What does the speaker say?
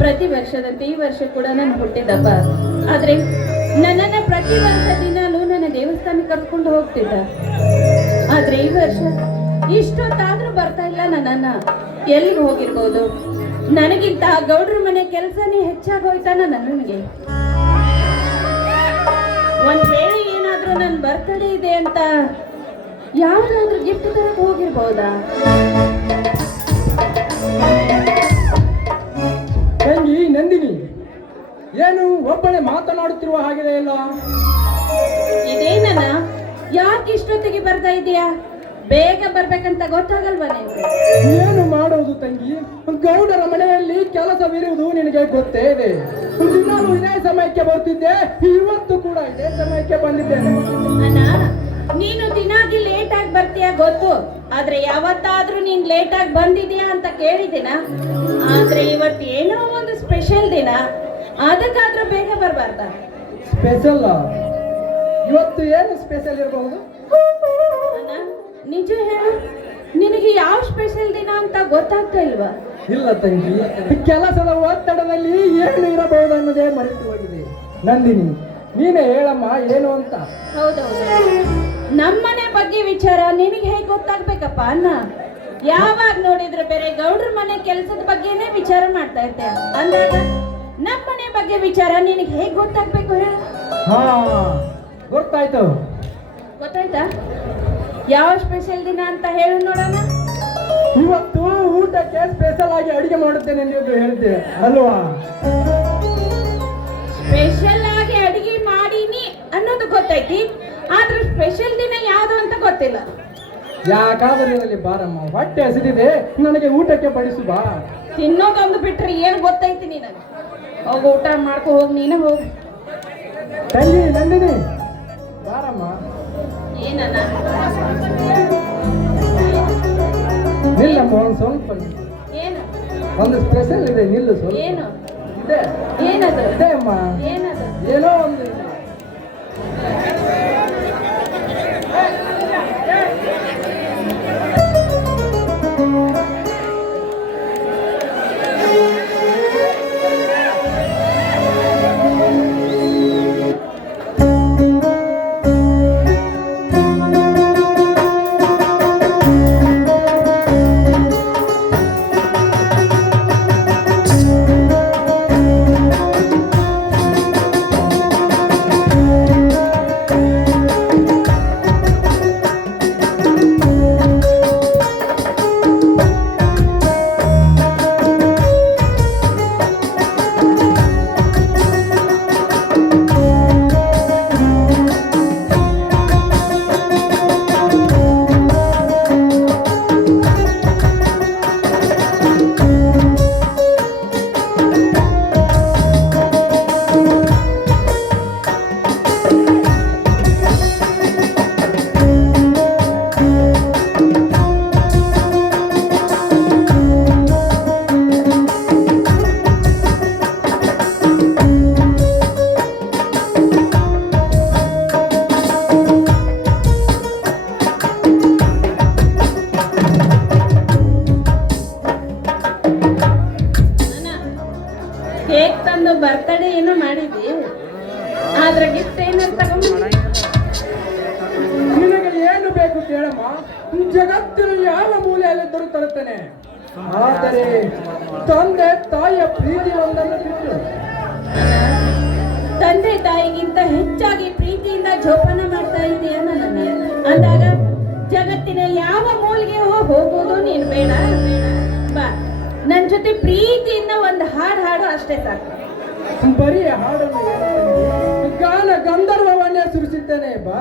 ಪ್ರತಿ ವರ್ಷದಂತೆ ಈ ವರ್ಷ ಕೂಡ ನಾನು ಹುಟ್ಟಿದಪ್ಪ. ಆದ್ರೆ ನನ್ನನ್ನ ಪ್ರತಿ ವರ್ಷ ದಿನಾಲೂ ನನ್ನ ದೇವಸ್ಥಾನಕ್ಕೆ ಕರ್ಕೊಂಡು ಹೋಗ್ತಿದ್ದ. ಆದ್ರೆ ಈ ವರ್ಷ ಇಷ್ಟೊತ್ತಾದ್ರೂ ಬರ್ತಾ ಇಲ್ಲ ನನ್ನನ್ನ. ಎಲ್ಲಿಗೆ ಹೋಗಿರ್ಬೋದು? ನನಗಿಂತ ಗೌಡ್ರ ಮನೆ ಕೆಲಸನೇ ಹೆಚ್ಚಾಗೋಯ್ತಾ ನನಗೆ. ಒಂದ್ ವೇಳೆ ಏನಾದ್ರೂ ನನ್ನ ಬರ್ತಡೇ ಇದೆ ಅಂತ ಯಾವ್ದಾದ್ರು ಗಿಫ್ಟ್ ತರಕ್ ಹೋಗಿರ್ಬೋದಾ? ಒಬ್ಬಳೆ ಮಾತನಾಡುತ್ತಿರುವ ಹಾಗಿದೆ ಇಲ್ಲ ಇದೇನಲ್ಲ ಯಾಕೆ ಇಷ್ಟೊತ್ತಿಗೆ ಬರ್ತಾ ಇದೀಯಾ? ಬೇಗ ಬರ್ಬೇಕಂತ ಗೊತ್ತಾಗಲ್ವಾ ನೀವು? ಏನು ಮಾಡೋದು ತಂಗಿ? ಗೌಡರ ಮನೆಯಲ್ಲಿ ಕೆಲಸವಿರುವುದು ನಿನಗೆ ಗೊತ್ತೇ ಇದೆ. ದಿನಾಲು ಇದೇ ಸಮಯಕ್ಕೆ ಬರ್ತಿದ್ದೆ. ಇವತ್ತು ಕೂಡ ಇದೇ ಸಮಯಕ್ಕೆ ಬಂದಿದ್ದೇನೆ. ಅಣ್ಣ ನೀನು ದಿನಾಗಿ ಲೇಟ್ ಆಗಿ ಬರ್ತೀಯ ಗೊತ್ತು. ಆದ್ರೆ ಯಾವತ್ತಾದ್ರೂ ನೀನ್ ಲೇಟ್ ಆಗಿ ಬಂದಿದ್ಯಾ ಅಂತ ಕೇಳಿದ್ದೀನ? ಆದ್ರೆ ಇವತ್ತು ಏನೋ ಒಂದು ಸ್ಪೆಷಲ್ ದಿನ. ಅದಕ್ಕಾದ್ರೂ ಬೇಗ ಬರಬಾರ್ದ? ಸ್ಪೆಷಲ್ ಇವತ್ತು ಏನು ಸ್ಪೆಷಲ್ ಇರಬಹುದು ಅಣ್ಣ ನಿಜ ಹೇಳು. ನಿನಗೆ ಯಾವ ಸ್ಪೆಷಲ್ ದಿನ ಅಂತ ಗೊತ್ತಾಗ್ತಾ ಇಲ್ವಾ? ಇಲ್ಲ ತಂಗಿ. ಕೆಲಸದ ಒತ್ತಡದಲ್ಲಿ ಏನು ಇರಬಹುದು ಅನ್ನೋದೇ ಮರೆತು ಹೋಗಿದೆ. ನಂದಿನಿ ನೀನೇ ಹೇಳಮ್ಮ ಏನು ಅಂತ? ಹೌದೌದು. ನಮ್ಮನೆ ಬಗ್ಗೆ ವಿಚಾರ ನಿನಗೆ ಹೇಗೆ ಗೊತ್ತಾಗ್ಬೇಕಪ್ಪ ಅನ್ನ ಯಾವಾಗ ನೋಡಿದ್ರೆ ಬೇರೆ ಗೌಡ್ರ ಮನೆ ಕೆಲಸದ ಬಗ್ಗೆನೇ ವಿಚಾರ ಮಾಡ್ತಾ ಇದ್ದೆ ಅಂದಾಗ ಬಗ್ಗೆ ವಿಚಾರ ನಿನಗೆ ಹೇಗೆ ಗೊತ್ತಾಗ್ಬೇಕು ಹೇಳ? ಹಾ ಗೊತ್ತಾಯ್ತು. ಗೊತ್ತಾಯ್ತಾ? ಯಾವ ಸ್ಪೆಷಲ್ ದಿನ ಅಂತ ಹೇಳು ನೋಡೋಣ. ಇವತ್ತು ಊಟಕ್ಕೆ ಸ್ಪೆಷಲ್ ಆಗಿ ಅಡಿಗೆ ಮಾಡುತ್ತೇನೆ ನೀವು ಹೇಳ್ತೀವಿ ಅಲ್ವಾ? ಸ್ಪೆಷಲ್ ಆಗಿ ಅಡಿಗೆ ಮಾಡೀನಿ ಅನ್ನೋದು ಗೊತ್ತೈತಿ ಆದ್ರೆ ಸ್ಪೆಷಲ್ ದಿನ ಯಾವುದು ಅಂತ ಗೊತ್ತಿಲ್ಲ. ಯಾಕಾದರೂ ಇದರಲ್ಲಿ ಬಾರಮ್ಮ? ಹೊಟ್ಟೆ ಹಸಿದಿದೆ. ನನಗೆ ಊಟಕ್ಕೆ ಬಡಿಸು ಬಾ. ತಿನ್ನೋದೊಂದು ಬಿಟ್ರೆ ಏನು ಗೊತ್ತೈತಿ ನಿನಗೆ? ಹೋಗಿ ಊಟ ಮಾಡ್ಕೊ ಹೋಗಿ ನೀನು ಹೋಗಿ. ತಂಗಿ ನಂದಿನಿ. ಬಾರಮ್ಮ. ಏನನ್ನ ನಿಲ್ಲಮ್ಮ ಒಂದು ಸ್ವಲ್ಪ. ಏನು? ಒಂದು ಸ್ಪೆಷಲ್ ಇದೆ ನಿಲ್ಲು ಸ್ವಲ್ಪ. ಏನು? ಇದೆ. ಏನದು? ಇದೆ ಅಮ್ಮ. ಏನದು? ಏನೋ ಒಂದು ಇದೆ. ಬರ್ತಡೇ ಏನೋ ಮಾಡಿದ್ವಿ. ಆದ್ರೆ ಗಿಫ್ಟ್ ಏನಂತ? ನಿನಗೆ ಏನು ಬೇಕು ಕೇಳಮ್ಮ? ಜಗತ್ತಿನ ಯಾವ ಮೂಲೆಯಲ್ಲಿದ್ದರೂ ತರುತ್ತೇನೆ. ಆದರೆ ತಂದೆ ತಾಯಿಯ ಪ್ರೀತಿ ಒಂದನ್ನು ಬಿಟ್ಟು. ತಂದೆ ತಾಯಿಗಿಂತ ಹೆಚ್ಚಾಗಿ ಪ್ರೀತಿಯಿಂದ ಜೋಪಾನ ಮಾಡ್ತಾ ಇದೀಯ ನನಗೆ ಅಂದಾಗ ಜಗತ್ತಿನ ಯಾವ ಮೂಲ್ಗೆ ಹೋಗೋದು ನೀನು ಬೇಡ. ಬಾ. ನನ್ನ ಜೊತೆ ಪ್ರೀತಿಯಿಂದ ಒಂದು ಹಾಡು ಹಾಡು ಅಷ್ಟೇ ಸಾಕು. ಬರೀ ಹಾಡನ್ನು ಗಾನ ಗಂಧರ್ವವನ್ನೇ ಸುರಿಸಿದ್ದೇನೆ ಬಾ.